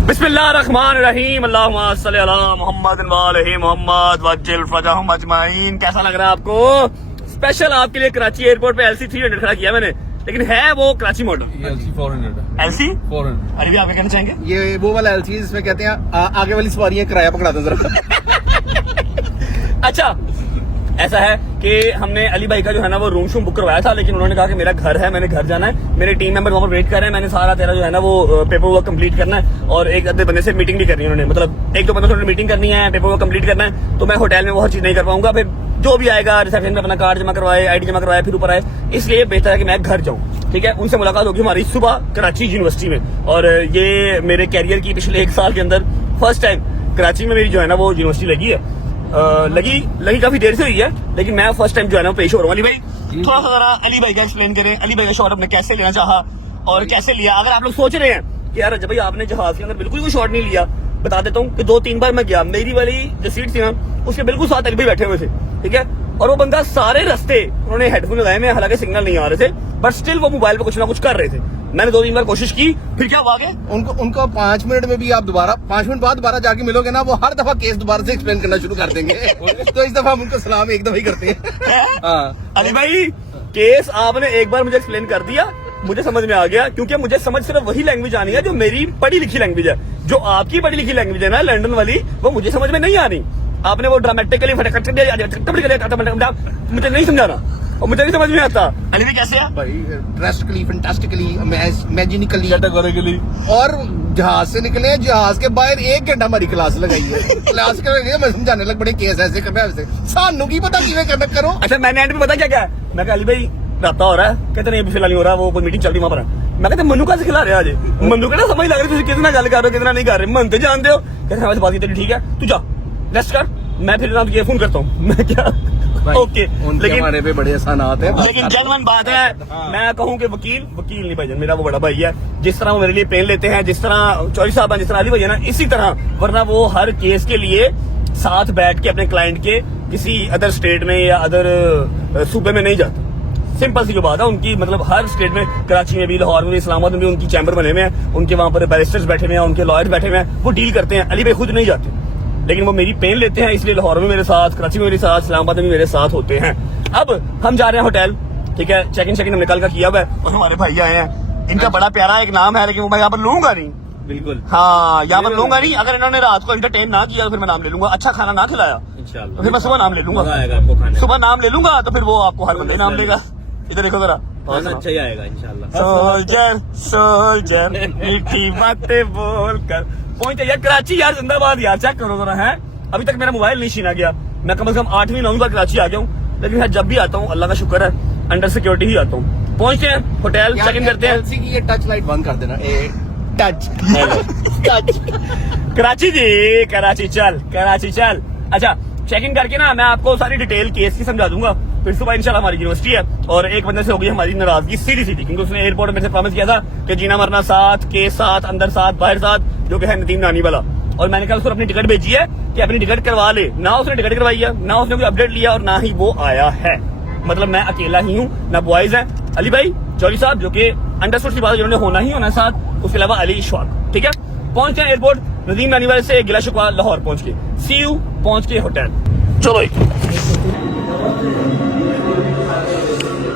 बिस्मिल्लाह रहमान रहीम, अल्लाहुम्मा सल्ली अला मुहम्मद व आलिहि मुहम्मद वज्जिल फरजहुम अजमाइन। कैसा लग रहा है आपको? स्पेशल आपके लिए कराची एयरपोर्ट पे LC 300 खड़ा किया मैंने, लेकिन है वो कराची मॉडल। LC 400 LC 400। अरे भी आप क्या कहना चाहेंगे? ये वो वाला LC जिसमें कहते हैं आगे वाली सवारियां किराया पकड़ा दो जरा। अच्छा ऐसा है कि हमने अली भाई का जो है ना वो रूम शूम बुक करवाया था, लेकिन उन्होंने कहा कि मेरा घर है, मैंने घर जाना है, मेरे टीम मेंबर वहाँ पर वेट कर रहे हैं, मैंने सारा तेरा जो है ना वो पेपर वर्क कंप्लीट करना है और एक आधे बंदे से मीटिंग भी करनी है उन्होंने, मतलब 1-2 बंदों से मीटिंग करनी है, पेपर वर्क कंप्लीट करना है, तो मैं होटल में वो हर चीज नहीं कर पाऊंगा। फिर जो भी आएगा रिसेप्शन में अपना कार्ड जमा करवाए, ID जमा करवाए, फिर ऊपर आए, इसलिए बेहतर है कि मैं घर जाऊँ। ठीक है, उनसे मुलाकात होगी हमारी सुबह कराची यूनिवर्सिटी में, और ये मेरे कैरियर की पिछले 1 साल के अंदर फर्स्ट टाइम कराची में मेरी जो है ना वो यूनिवर्सिटी लगी है। लगी काफी देर से हुई है, लेकिन मैं फर्स्ट टाइम जो है ना पेश हो रहा हूँ। अली भाई थोड़ा सा जरा अली भाई का एक्सप्लेन करें, अली भाई का शॉट आपने कैसे लेना चाहा और कैसे लिया? अगर आप लोग सोच रहे हैं कि यार जब भाई आपने जहाज के अंदर बिल्कुल कोई शॉट नहीं लिया, बता देता हूँ कि 2-3 बार मैं गया, मेरी वाली जो सीट थी ना उसके बिल्कुल साथ अली भाई बैठे हुए थे, ठीक है, और वो बंदा सारे रास्ते उन्होंने हेडफोन लगाए में, हालांकि सिग्नल नहीं आ रहे थे, बट स्टिल वो मोबाइल पे कुछ ना कुछ कर रहे थे। मैंने 2-3 बार कोशिश की, फिर क्या हुआ? उनको 5 मिनट में भी आप दोबारा 5 मिनट बाद दोबारा जाके मिलोगे ना, वो हर दफा केस दोबारा से एक्सप्लेन करना शुरू कर देंगे। तो इस दफा हम उनको सलाम एक दफा ही करते हैं। हाँ अली भाई केस आपने एक बार मुझे एक्सप्लेन कर दिया, मुझे समझ में आ गया, क्योंकि मुझे समझ सिर्फ वही लैंग्वेज आनी है जो मेरी पढ़ी लिखी लैंग्वेज है। जो आपकी पढ़ी लिखी लैंग्वेज है ना लंदन वाली, वो मुझे समझ में नहीं आनी। आपने वो ड्रामेटिकली मुझे नहीं समझाना और मुझे नहीं समझ में आता। अली भाई कैसे है? भाई ड्रास्टिकली, फैंटास्टिकली, इमेजिनिकली, कैटेगोरिकली, और जहाज से निकले, जहाज के बाहर 1 घंटा हमारी क्लास लगाई है। क्लास के मैं समझाने लग बड़े केस ऐसे करना वैसे, सानू की पता किਵੇਂ करना करो। अच्छा मैंने एंड में पता क्या क्या मैं कहा अली भाई राता हो रहा है, कहते नहीं फिलहाल नहीं हो रहा, वो कोई मीटिंग चल रही वहां पर। मैं कहते मनु का खिला रहे आज मनु का समझ लग रही कितना गल कर रहे हो कितना नहीं कर रहे, मन तो जानते हो। कहते हमारी बात तेरी ठीक है, तू जा रेस्ट कर, मैं फिर ना ये फोन करता हूँ। मैं क्या ओके, लेकिन हमारे पे बड़े आसानात है, लेकिन जेन्युइन बात है। मैं कहूँ कि वकील नहीं भाईजान, मेरा वो बड़ा भाई है, जिस तरह वो मेरे लिए पेन लेते हैं, जिस तरह चौधरी साहब जिस तरह अली भाई है ना, इसी तरह, वरना वो हर केस के लिए साथ बैठ के अपने क्लाइंट के किसी अदर स्टेट में या अदर सूबे में नहीं जाते। सिंपल सी जो बात है उनकी, मतलब हर स्टेट में, कराची में भी, लाहौर में भी, इस्लामाबाद में भी उनकी चैम्बर बने हुए हैं, उनके वहां पर बैरिस्टर्स बैठे हुए हैं, उनके लॉयर्स बैठे हुए हैं, वो डील करते हैं। अली भाई खुद नहीं जाते, लेकिन वो मेरी पेन लेते हैं, इसलिए लाहौर में मेरे साथ, कराची में मेरे साथ, इस्लामाबाद में भी मेरे साथ होते हैं। अब हम जा रहे हैं होटल, ठीक है, चेक इन हमने कल का किया हुआ है, और हमारे भाई आए हैं, इनका बड़ा प्यारा एक नाम है, लेकिन वो मैं यहाँ पर लूंगा नहीं, बिल्कुल हाँ यहाँ पर लूंगा नहीं। अगर इन्होंने रात को एंटरटेन ना किया तो फिर मैं नाम ले लूंगा, अच्छा खाना ना खिलाया इंशाल्लाह, तो फिर मैं सुबह नाम ले लूंगा, आपको खाने सुबह नाम ले लूंगा तो फिर वो आपको हर बंदे नाम लेगा। इधर देखो जरा, अच्छा ही आएगा इंशाल्लाह। सोल्जर मीठी बातें बोल कर पहुंचे यार कराची, यार जिंदाबाद यार, चेक करो जरा है। अभी तक मेरा मोबाइल नहीं छीना गया, मैं कम से कम 8वीं 9वीं बार कराची आ गया हूँ, लेकिन जब भी आता हूँ अल्लाह का शुक्र है अंडर सिक्योरिटी ही आता हूँ। पहुंचते हैं होटल, चेक इन करते हैं। एलसी की ये टच लाइट बंद कर देना, टच टच। कराची जी, कराची चल, कराची चल। अच्छा, चेक इन करके ना मैं आपको सारी डिटेल केस की समझा दूंगा। फिर सुबह इंशाल्लाह हमारी यूनिवर्सिटी है और एक बंदे से हो गई हमारी नाराजगी सीधी सीधी, क्योंकि उसने एयरपोर्ट में से प्रॉमिस किया था कि जीना मरना साथ, केस साथ, अंदर साथ, बाहर साथ, जो कि है नदीम नानी वाला। और मैंने कहा उसको अपनी टिकट भेजी है कि अपनी टिकट करवा ले। ना उसने टिकट करवाई है, ना उसने कोई अपडेट लिया और ना ही वो आया है। मतलब मैं अकेला ही हूँ, ना बॉयज है, अली भाई, जौहरी साहब जो कि अंडरस्टूड सी बात है, जिन्होंने होना ही होना साथ, उसके अलावा अली इशफाक। ठीक है, पहुंच गए एयरपोर्ट, नदीम नानी वाले से गिला शिकवा लाहौर पहुंच के, सी यू पहुंच के होटल। चलो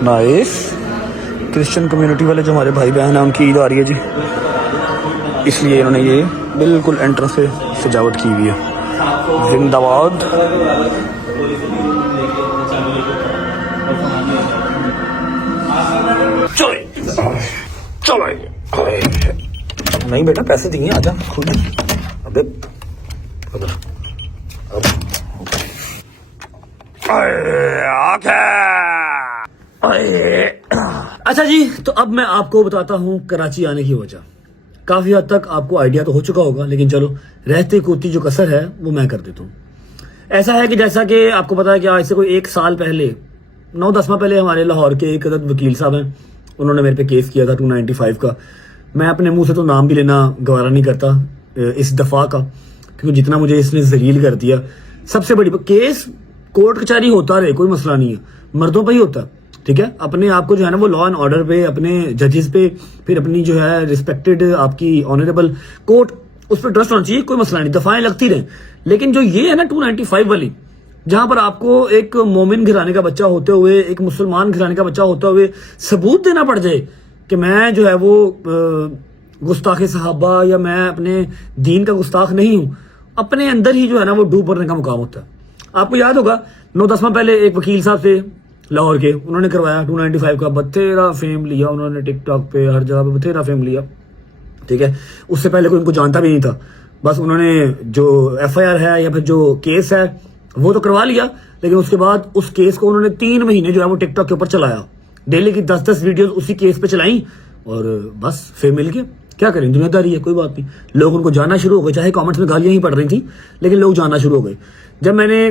नाइस। क्रिश्चियन कम्युनिटी वाले जो हमारे भाई बहन हैं उनकी ईद आ रही है जी, इसलिए इन्होंने ये बिल्कुल एंट्रेंस से सजावट की हुई है। जिंदाबाद। चलो नहीं बेटा, पैसे दिए, आजा खुद। अबे उधर अच्छा जी, तो अब मैं आपको बताता हूँ कराची आने की वजह। काफी हद तक आपको आइडिया तो हो चुका होगा, लेकिन चलो रहते कोती जो कसर है वो मैं कर देता हूँ। ऐसा है कि जैसा कि आपको पता है कि आज से कोई 1 साल पहले, 9-10 माह पहले, हमारे लाहौर के एक अदद वकील साहब हैं, उन्होंने मेरे पे केस किया था 295 का। मैं अपने मुंह से तो नाम भी लेना गवारा नहीं करता इस दफा का, क्योंकि जितना मुझे इसने जलील कर दिया। सबसे बड़ी केस कोर्ट कचहरी होता रहे, कोई मसला नहीं है, मर्दों पर ही होता है। ठीक है, अपने आप को जो है ना वो लॉ एंड ऑर्डर पे, अपने जजेस पे, फिर अपनी जो है रिस्पेक्टेड आपकी ऑनरेबल कोर्ट, उस पर ट्रस्ट होना चाहिए, कोई मसला नहीं, दफाएं लगती रहे। लेकिन जो ये है ना 295 वाली, जहां पर आपको एक मोमिन घराने का बच्चा होते हुए, एक मुसलमान घराने का बच्चा होते हुए सबूत देना पड़ जाए कि मैं जो है वो गुस्ताख सहाबा या मैं अपने दीन का गुस्ताख नहीं हूं, अपने अंदर ही जो है ना वो डूब मरने का मुकाम होता है। आपको याद होगा 9-10 माह पहले एक वकील साहब थे लाहौर के, उन्होंने करवाया 295 का, बथेरा फेम लिया उन्होंने, टिकटॉक पे हर जगह पे बथेरा फेम लिया। ठीक है, उससे पहले कोई उनको जानता भी नहीं था, बस उन्होंने जो FIR है या फिर जो केस है वो तो करवा लिया, लेकिन उसके बाद उस केस को उन्होंने 3 महीने जो है वो टिकटॉक के ऊपर चलाया, डेली की 10-10 वीडियोस उसी केस पे चलाई और बस फेम मिल गया। क्या करें, दुनियादारी है, कोई बात नहीं। लोग उनको जानना शुरू हो गए, चाहे कमेंट्स में गालियां ही पड़ रही थी, लेकिन लोग जानना शुरू हो गए। जब मैंने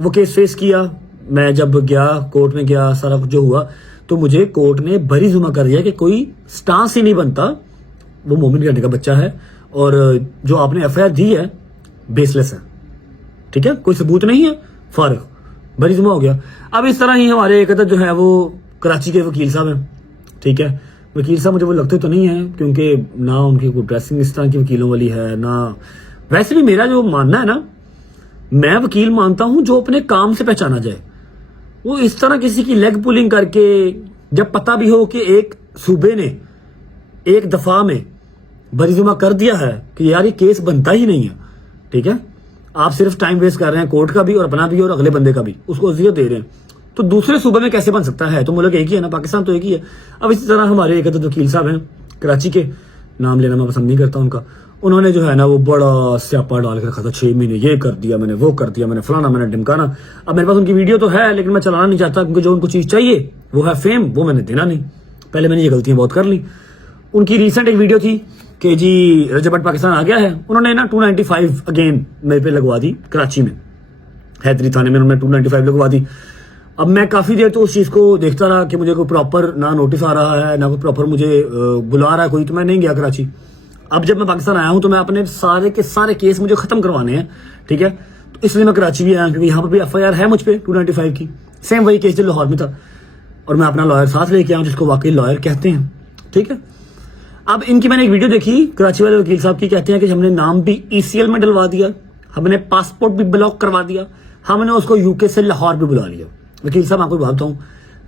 वो केस फेस किया, मैं जब गया कोर्ट में गया, सारा कुछ जो हुआ, तो मुझे कोर्ट ने बरी जुमा कर दिया कि कोई स्टांस ही नहीं बनता, वो मोमिन करने का बच्चा है और जो आपने FIR दी है बेसलेस है। ठीक है, कोई सबूत नहीं है, फारिग, बरी जुमा हो गया। अब इस तरह ही हमारे एक जो है वो कराची के वकील साहब हैं। ठीक है, वकील साहब मुझे वो लगते तो नहीं है, क्योंकि ना उनकी कोई ड्रेसिंग इस तरह की वकीलों वाली है ना। वैसे भी मेरा जो मानना है ना, मैं वकील मानता हूं जो अपने काम से पहचाना जाए। वो इस तरह किसी की लेग पुलिंग करके, जब पता भी हो कि एक सूबे ने एक दफा में बरीजुमा कर दिया है कि यार ये केस बनता ही नहीं है। ठीक है, आप सिर्फ टाइम वेस्ट कर रहे हैं, कोर्ट का भी और अपना भी और अगले बंदे का भी, उसको अजियत दे रहे हैं, तो दूसरे सूबे में कैसे बन सकता है? तो मुल्क एक ही है ना, पाकिस्तान तो एक ही है। अब इसी तरह हमारे एक वकील साहब हैं कराची के, नाम लेना मैं पसंद नहीं करता उनका, उन्होंने जो है ना वो बड़ा स्यापा डाल के रखा था, 6 महीने ये कर दिया मैंने, वो कर दिया मैंने, फलाना मैंने ढिमकाना। अब मेरे पास उनकी वीडियो तो है, लेकिन मैं चलाना नहीं चाहता, क्योंकि जो उनको चीज चाहिए वो है फेम, वो मैंने देना नहीं। पहले मैंने ये गलतियां बहुत कर ली। उनकी रिसेंट एक वीडियो थी कि जी रजब भट्ट पाकिस्तान आ गया है, उन्होंने ना 295 अगेन मेरे पे लगवा दी कराची में, हैदरी थाने में उन्होंने 295 लगवा दी। अब मैं काफी देर तो उस चीज को देखता रहा कि मुझे कोई प्रॉपर ना नोटिस आ रहा है, ना कोई प्रॉपर मुझे बुला रहा है कोई, तो मैं नहीं गया कराची। अब जब मैं पाकिस्तान आया हूं तो मैं अपने सारे के सारे केस मुझे खत्म करवाने हैं। ठीक है, तो इसलिए मैं कराची भी आया, क्योंकि यहाँ पर भी FIR है मुझ पे 295 की, सेम वही केस जो लाहौर में था, और मैं अपना लॉयर साथ लेके आया हूं, जिसको वाकई लॉयर कहते हैं। ठीक है, अब इनकी मैंने एक वीडियो देखी कराची वाले वकील साहब की, कहते हैं कि हमने नाम भी ECL में डलवा दिया, हमने पासपोर्ट भी ब्लॉक करवा दिया, हमने उसको UK से लाहौर भी बुला लिया। वकील साहब आपको बात बताऊं,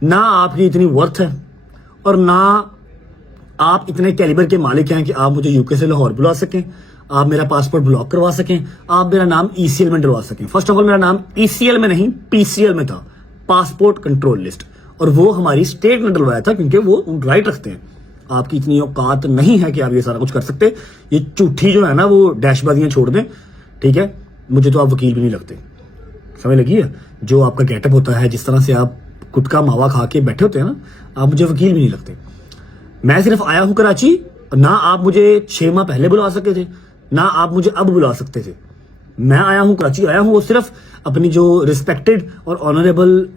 ना आपकी इतनी वर्थ है और ना आप इतने कैलिबर के मालिक हैं कि आप मुझे UK से लाहौर बुला सकें, आप मेरा पासपोर्ट ब्लॉक करवा सकें, आप मेरा नाम ECL में डलवा सकें। फर्स्ट ऑफ ऑल मेरा नाम ECL में नहीं PCL में था, पासपोर्ट कंट्रोल लिस्ट, और वो हमारी स्टेट ने डलवाया था, क्योंकि वो राइट रखते हैं। आपकी इतनी औकात नहीं है कि आप ये सारा कुछ कर सकते। ये झूठी जो है ना वो डैशबाजियां छोड़ दें। ठीक है, मुझे तो आप वकील भी नहीं लगते, समझ लगी है? जो आपका गेटअप होता है, जिस तरह से आप गुटखा मावा खा के बैठे होते हैं ना, आप मुझे वकील भी नहीं लगते। मैं सिर्फ आया हूं कराची, ना आप मुझे 6 माह पहले बुला सकते थे, ना आप मुझे अब बुला सकते थे। मैं आया हूं कराची, आया हूं वो सिर्फ अपनी जो रिस्पेक्टेड और ऑनरेबल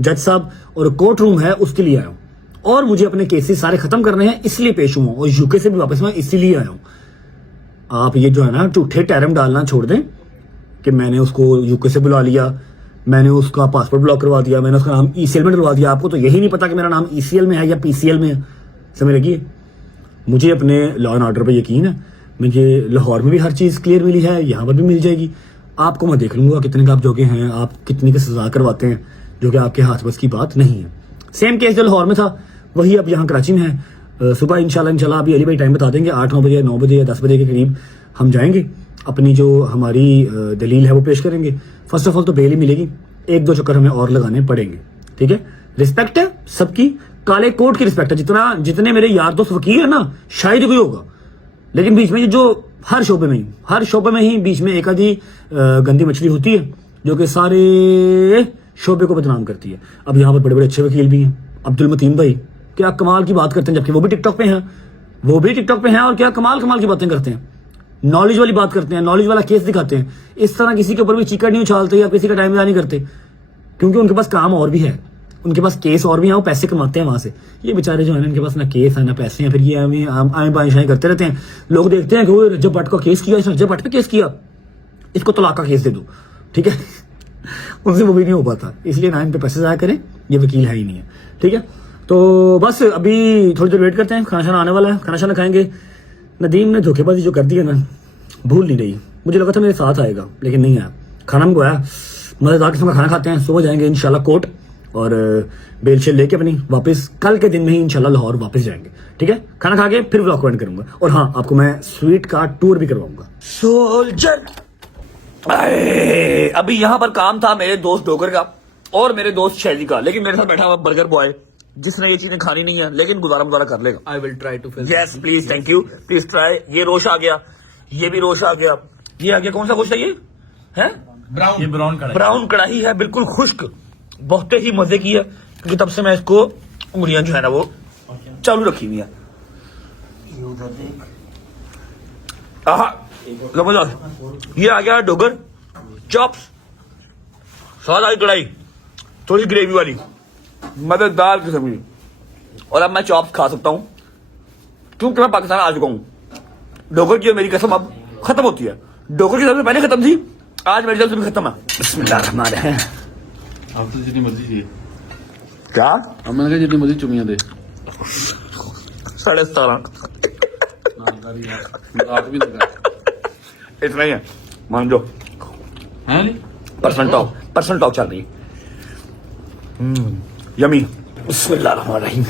जज साहब और कोर्ट रूम है उसके लिए आया हूं, और मुझे अपने केसेस सारे खत्म करने हैं इसलिए पेश हुआ, और यूके से भी वापस मैं इसीलिए आया हूं। आप ये जो है ना झूठे टैरम डालना छोड़ दें कि मैंने उसको यूके से बुला लिया, मैंने उसका पासपोर्ट ब्लॉक करवा दिया, मैंने उसका नाम ईसीएल में डलवा दिया। आपको तो यही नहीं पता कि मेरा नाम ईसीएल में है या पीसीएल में है। समझ लगी? मुझे अपने लॉ एंड ऑर्डर पे यकीन है, मुझे लाहौर में भी हर चीज़ क्लियर मिली है, यहाँ पर भी मिल जाएगी। आपको मैं देख लूँगा कितने का आप जोगे हैं, आप कितने की सजा करवाते हैं, जो कि आपके हाथ बस की बात नहीं है। सेम केस जो लाहौर में था वही अब यहाँ कराची में है। सुबह इंशाल्लाह अभी अली भाई टाइम बता देंगे, 8-9 बजे, 9 बजे या 10 बजे के करीब हम जाएंगे, अपनी जो हमारी दलील है वो पेश करेंगे। फर्स्ट ऑफ ऑल तो बेल ही मिलेगी, 1-2 चक्कर हमें और लगाने पड़ेंगे, ठीक है? रिस्पेक्ट है सबकी, काले कोर्ट की रिस्पेक्ट है। जितने मेरे यार दोस्त वकील है ना, शायद कोई होगा, लेकिन बीच में जो हर शोबे में ही बीच में एक आधी गंदी मछली होती है जो कि सारे शोबे को बदनाम करती है। अब यहाँ पर बड़े बड़े अच्छे वकील भी हैं, अब्दुल मतीन भाई क्या कमाल की बात करते हैं, जबकि वो भी टिकटॉक पे हैं, और क्या कमाल की बातें करते हैं, नॉलेज वाली बात करते हैं, नॉलेज वाला केस दिखाते हैं। इस तरह किसी के ऊपर भी चिकन नहीं उछालते या किसी का टाइम नहीं करते, क्योंकि उनके पास काम और भी है, उनके पास केस और भी हैं, वो पैसे कमाते हैं वहां से। ये बेचारे जो है ना, इनके पास ना केस है ना पैसे हैं, फिर ये आए बाएं करते रहते हैं। लोग देखते हैं कि वो रजब भट्ट का केस किया, रजब भट्ट पे केस किया, इसको तलाक का केस दे दो, ठीक है? उनसे वो भी नहीं हो पाता, इसलिए ना इन पे पैसे जाया करें, ये वकील है ही नहीं है, ठीक है? तो बस अभी थोड़ी देर वेट करते हैं, खाना शाना आने वाला है, खाना शाना खाएंगे। नदीम ने धोखेबाजी जो कर दी है ना, भूल नहीं रही। मुझे लगा था मेरे साथ आएगा, लेकिन नहीं आया। खाना मंगवाया, मजेदार किस्म का खाना खाते हैं, सुबह जाएंगे इंशाल्लाह कोर्ट, और बेल शेल लेके अपनी वापस कल के दिन में ही इंशाल्लाह लाहौर वापस जाएंगे, ठीक है? खाना खा के फिर व्लॉग को एंड करूंगा, और हाँ, आपको मैं स्वीट का टूर भी करवाऊंगा। सोल्जर अभी यहाँ पर काम था मेरे दोस्त डोगर का और मेरे दोस्त शैली का, लेकिन मेरे साथ बैठा हुआ बर्गर बॉय जिसने ये चीजें खानी नहीं है, लेकिन गुजारा कर लेगा। I will try to fill. Yes please, thank you, please try. ये रोश आ गया, ये भी रोश आ गया, ये आ गया। कौन सा गोश्त है ये? है ब्राउन कढ़ाई है, बिल्कुल खुश्क, बहुत ही मजे की है, क्योंकि तब से मैं इसको उंगलियां जो है ना वो चालू रखी हुई है। ये आ गया डोगर चॉप्स, स्वाद आई कढ़ाई, थोड़ी ग्रेवी वाली, मजेदार किस्म की। और अब मैं चॉप्स खा सकता हूं क्योंकि मैं पाकिस्तान आ चुका हूं। डोगर की मेरी कसम अब खत्म होती है, डोगर की सबसे पहले खत्म थी, आज मेरी तरफ से भी खत्म है। बिस्मिल्लाहिर्रहमानिर्रहीम। आप तो जितनी मर्जी चाहिए क्या? अब मैंने कहा जितनी मर्जी चुमियां दे। 17.5 इतना ही है, मान लो पर्सन टॉक चल रही है। यमी। बिस्मिल्लाहिर्रहमानिर्रहीम।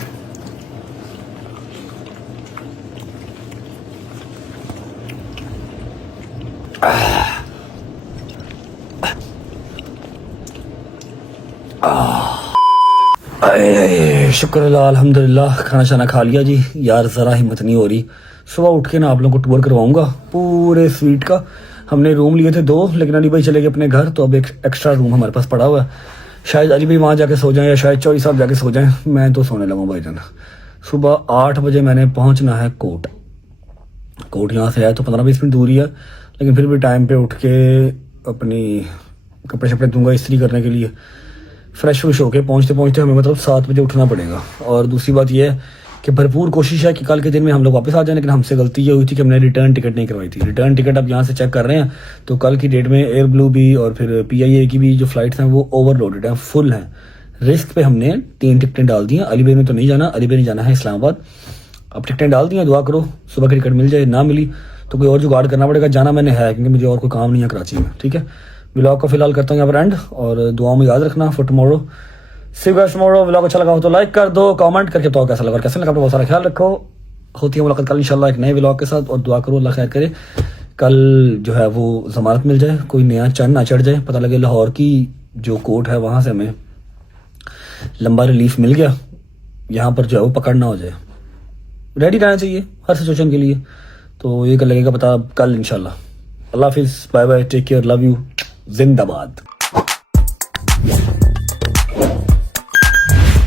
शुक्र अल्हम्दुलिल्लाह, खाना शाना खा लिया जी। यार जरा हिम्मत नहीं हो रही, सुबह उठ के ना आप लोगों को टूर करवाऊंगा पूरे स्वीट का। हमने रूम लिए थे 2, लेकिन अली भाई चले गए अपने घर, तो अब एक एक्स्ट्रा रूम हमारे पास पड़ा हुआ है। शायद अली भाई वहाँ जाके सो जाएं, या शायद चौधरी साहब जाके सो जाएं, मैं तो सोने लगा भाई जाना। सुबह 8 बजे मैंने पहुँचना है कोर्ट यहाँ से है तो 15-20 मिनट दूरी है, लेकिन फिर भी टाइम पे उठ के अपनी कपड़े शपड़े दूंगा इस्त्री करने के लिए। फ्रेश व्रेश होके पहुँचते हमें मतलब 7 बजे उठना पड़ेगा। और दूसरी बात यह है कि भरपूर कोशिश है कि कल के दिन में हम लोग वापस आ जाएं, लेकिन हमसे गलती ये हुई थी कि हमने रिटर्न टिकट नहीं करवाई थी। रिटर्न टिकट अब यहाँ से चेक कर रहे हैं, तो कल की डेट में एयर ब्लू भी और फिर PIA की भी जो फ्लाइट्स हैं वो ओवरलोडेड हैं, फुल हैं। रिस्क पे हमने 3 टिकटें डाल दी हैं। अली भाई में तो नहीं जाना, अली भाई नहीं जाना है इस्लामाबाद। अब टिकटें डाल दी हैं, दुआ करो सुबह की टिकट मिल जाए, ना मिली तो कोई और जुगाड़ करना पड़ेगा। जाना मैंने है क्योंकि मुझे और कोई काम नहीं है कराची में, ठीक है? व्लॉग को फिलहाल करता हूँ यहाँ पर एंड, और दुआओं में याद रखना for tomorrow. See you guys tomorrow. Vlog अच्छा लगा हो तो लाइक कर दो, कमेंट करके बताओ कैसा लगा, कैसे लगा। बहुत सारा ख्याल रखो, होती है मुलाकात कल इंशाल्लाह एक नए व्लॉग के साथ, और दुआ करो अल्लाह खैर करे, कल जो है वो जमानत मिल जाए, कोई नया चंद ना चढ़ जाए, पता लगे लाहौर की जो कोर्ट है वहाँ से हमें लंबा रिलीफ मिल गया, यहाँ पर जो है वो पकड़ना हो जाए। रेडी रहना चाहिए हर सिचुएशन के लिए, तो ये कल लगेगा पता कल इंशाल्लाह। अल्लाह हाफिज़, bye bye, take care, love you, जिंदाबाद।